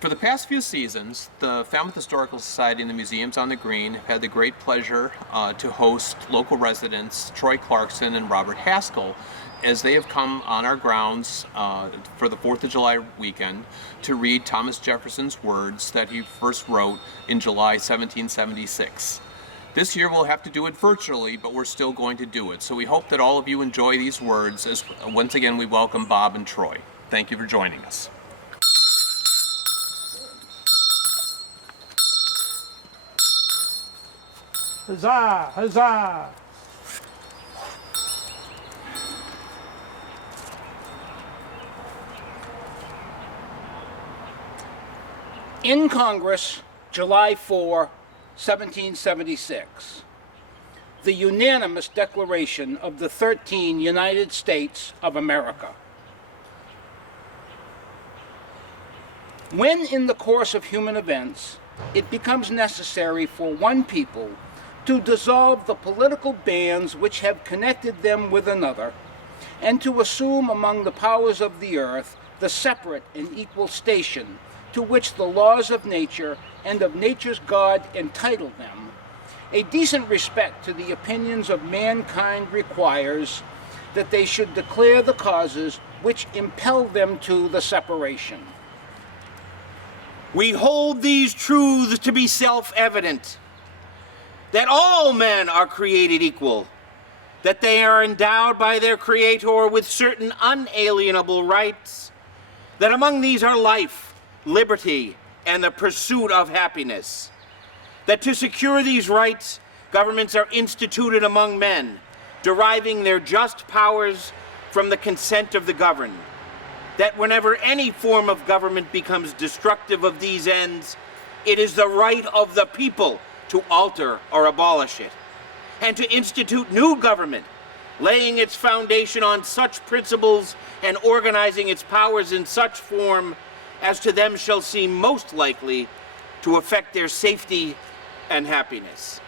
For the past few seasons, the Falmouth Historical Society and the Museums on the Green have had the great pleasure to host local residents Troy Clarkson and Robert Haskell as they have come on our grounds for the 4th of July weekend to read Thomas Jefferson's words that he first wrote in July 1776. This year we'll have to do it virtually, but we're still going to do it. So we hope that all of you enjoy these words as once again we welcome Bob and Troy. Thank you for joining us. Huzzah! Huzzah! In Congress, July 4, 1776, the unanimous declaration of the 13 United States of America. When in the course of human events, it becomes necessary for one people to dissolve the political bands which have connected them with another, and to assume among the powers of the earth the separate and equal station to which the laws of nature and of nature's God entitle them, a decent respect to the opinions of mankind requires that they should declare the causes which impel them to the separation. We hold these truths to be self-evident, that all men are created equal, that they are endowed by their Creator with certain unalienable rights, that among these are life, liberty, and the pursuit of happiness, that to secure these rights, governments are instituted among men, deriving their just powers from the consent of the governed, that whenever any form of government becomes destructive of these ends, it is the right of the people to alter or abolish it, and to institute new government, laying its foundation on such principles and organizing its powers in such form as to them shall seem most likely to affect their safety and happiness.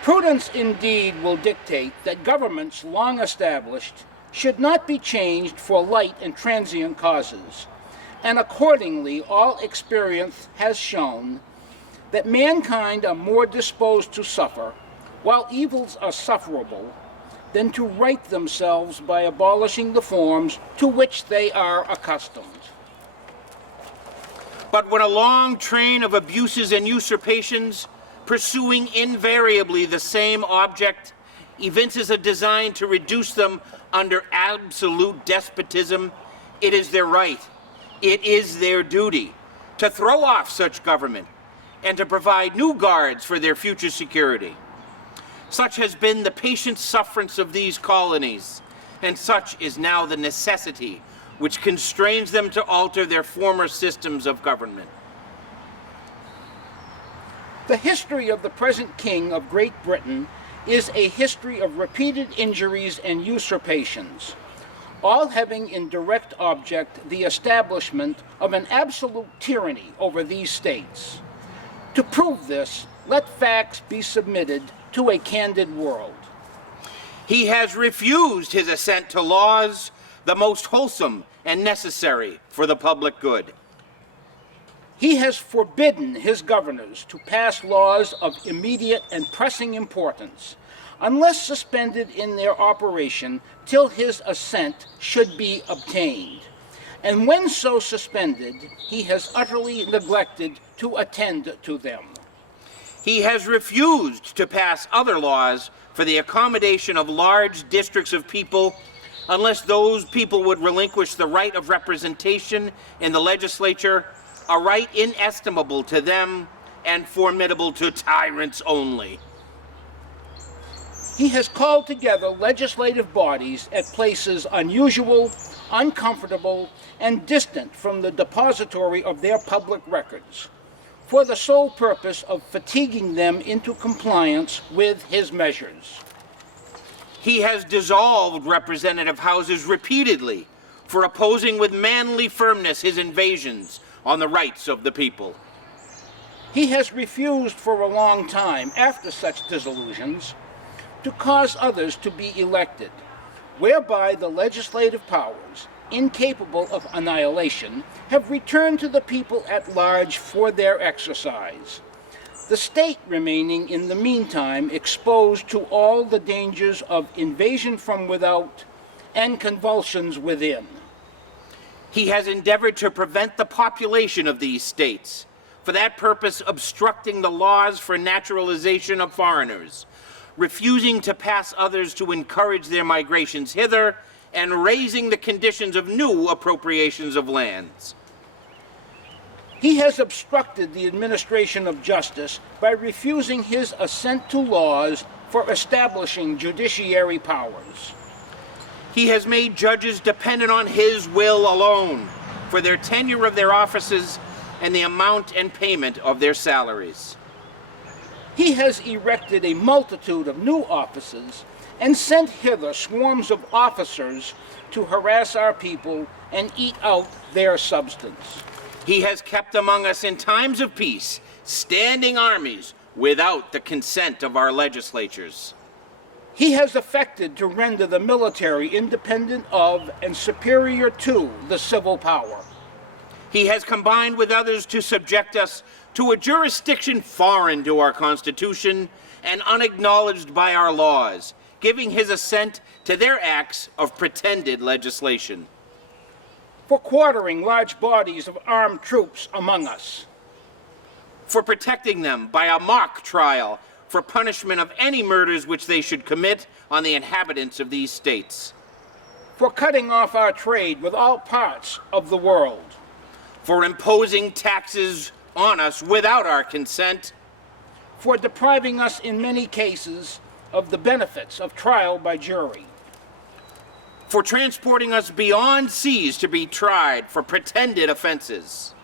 Prudence indeed will dictate that governments long established should not be changed for light and transient causes, and accordingly all experience has shown that mankind are more disposed to suffer, while evils are sufferable, than to right themselves by abolishing the forms to which they are accustomed. But when a long train of abuses and usurpations, pursuing invariably the same object, evinces a design to reduce them under absolute despotism, it is their right, it is their duty to throw off such government and to provide new guards for their future security. Such has been the patient sufferance of these colonies, and such is now the necessity which constrains them to alter their former systems of government. The history of the present King of Great Britain is a history of repeated injuries and usurpations, all having in direct object the establishment of an absolute tyranny over these states. To prove this, let facts be submitted to a candid world. He has refused his assent to laws the most wholesome and necessary for the public good. He has forbidden his governors to pass laws of immediate and pressing importance, unless suspended in their operation till his assent should be obtained. And when so suspended, he has utterly neglected to attend to them. He has refused to pass other laws for the accommodation of large districts of people unless those people would relinquish the right of representation in the legislature, a right inestimable to them and formidable to tyrants only. He has called together legislative bodies at places unusual, uncomfortable, and distant from the depository of their public records, for the sole purpose of fatiguing them into compliance with his measures. He has dissolved representative houses repeatedly for opposing with manly firmness his invasions on the rights of the people. He has refused for a long time, after such dissolutions, to cause others to be elected, whereby the legislative powers, incapable of annihilation, have returned to the people at large for their exercise, the state remaining in the meantime exposed to all the dangers of invasion from without and convulsions within. He has endeavored to prevent the population of these states, for that purpose obstructing the laws for naturalization of foreigners, refusing to pass others to encourage their migrations hither, and raising the conditions of new appropriations of lands. He has obstructed the administration of justice by refusing his assent to laws for establishing judiciary powers. He has made judges dependent on his will alone for their tenure of their offices and the amount and payment of their salaries. He has erected a multitude of new offices and sent hither swarms of officers to harass our people and eat out their substance. He has kept among us in times of peace standing armies without the consent of our legislatures. He has affected to render the military independent of and superior to the civil power. He has combined with others to subject us to a jurisdiction foreign to our Constitution and unacknowledged by our laws, giving his assent to their acts of pretended legislation. For quartering large bodies of armed troops among us. For protecting them by a mock trial for punishment of any murders which they should commit on the inhabitants of these states. For cutting off our trade with all parts of the world. For imposing taxes on us without our consent. For depriving us in many cases of the benefits of trial by jury. For transporting us beyond seas to be tried for pretended offenses.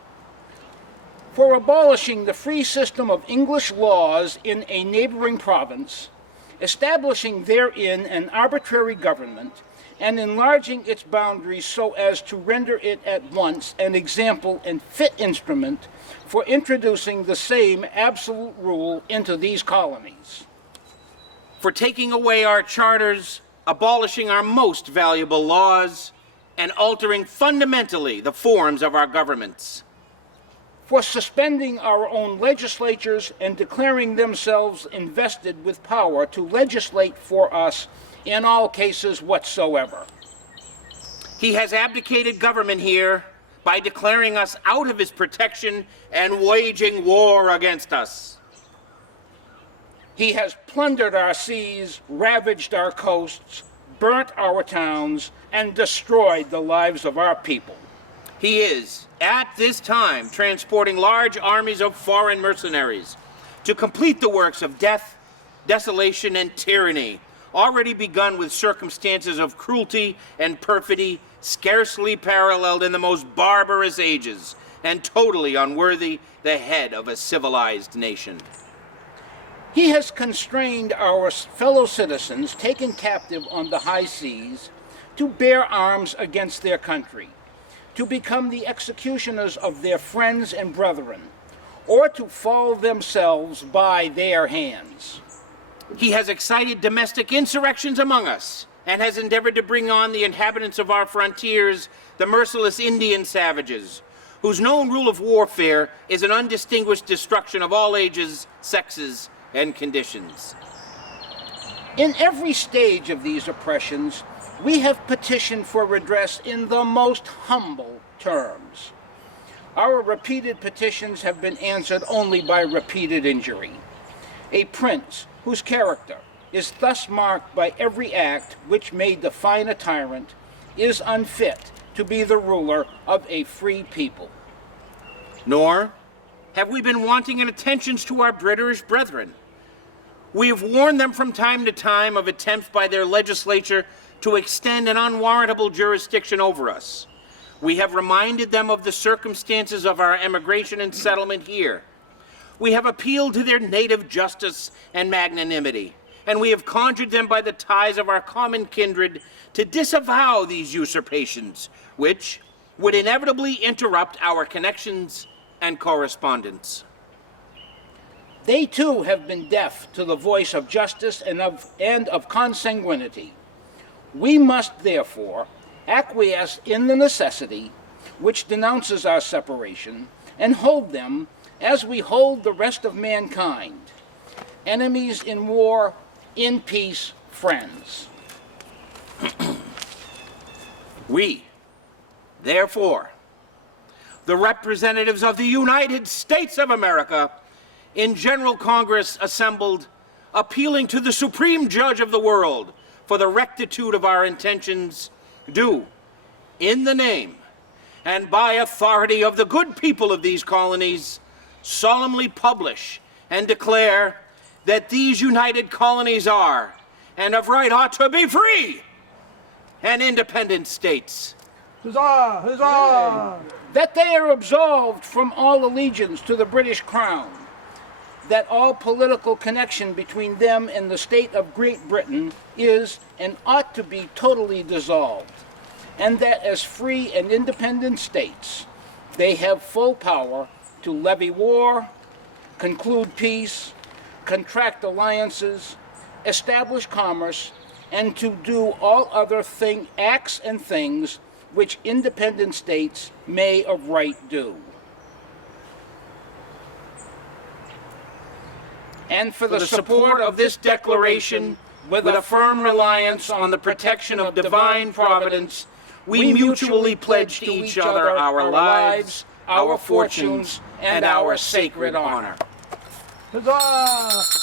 For abolishing the free system of English laws in a neighboring province, establishing therein an arbitrary government, and enlarging its boundaries so as to render it at once an example and fit instrument for introducing the same absolute rule into these colonies. For taking away our charters, abolishing our most valuable laws, and altering fundamentally the forms of our governments. For suspending our own legislatures and declaring themselves invested with power to legislate for us in all cases whatsoever. He has abdicated government here by declaring us out of his protection and waging war against us. He has plundered our seas, ravaged our coasts, burnt our towns, and destroyed the lives of our people. He is, at this time, transporting large armies of foreign mercenaries to complete the works of death, desolation, and tyranny, already begun with circumstances of cruelty and perfidy scarcely paralleled in the most barbarous ages, and totally unworthy the head of a civilized nation. He has constrained our fellow citizens taken captive on the high seas to bear arms against their country, to become the executioners of their friends and brethren, or to fall themselves by their hands. He has excited domestic insurrections among us, and has endeavored to bring on the inhabitants of our frontiers, the merciless Indian savages, whose known rule of warfare is an undistinguished destruction of all ages, sexes, and conditions. In every stage of these oppressions, we have petitioned for redress in the most humble terms. Our repeated petitions have been answered only by repeated injury. A prince whose character is thus marked by every act which may define a tyrant is unfit to be the ruler of a free people. Nor have we been wanting in attentions to our British brethren. We have warned them from time to time of attempts by their legislature to extend an unwarrantable jurisdiction over us. We have reminded them of the circumstances of our emigration and settlement here. We have appealed to their native justice and magnanimity, and we have conjured them by the ties of our common kindred to disavow these usurpations, which would inevitably interrupt our connections and correspondence. They too have been deaf to the voice of justice and of consanguinity. We must therefore acquiesce in the necessity which denounces our separation, and hold them as we hold the rest of mankind, enemies in war, in peace, friends. We, therefore, the representatives of the United States of America, in General Congress assembled, appealing to the Supreme Judge of the world for the rectitude of our intentions, do, in the name and by authority of the good people of these colonies, solemnly publish and declare that these united colonies are, and of right ought to be, free and independent states. Huzzah! Huzzah! That they are absolved from all allegiance to the British Crown, that all political connection between them and the state of Great Britain is and ought to be totally dissolved, and that as free and independent states, they have full power to levy war, conclude peace, contract alliances, establish commerce, and to do all other acts and things which independent states may of right do. And for the support of this declaration, with a firm reliance on the protection of divine providence, we mutually pledge to each other our lives, our fortunes, and our sacred honor. Huzzah!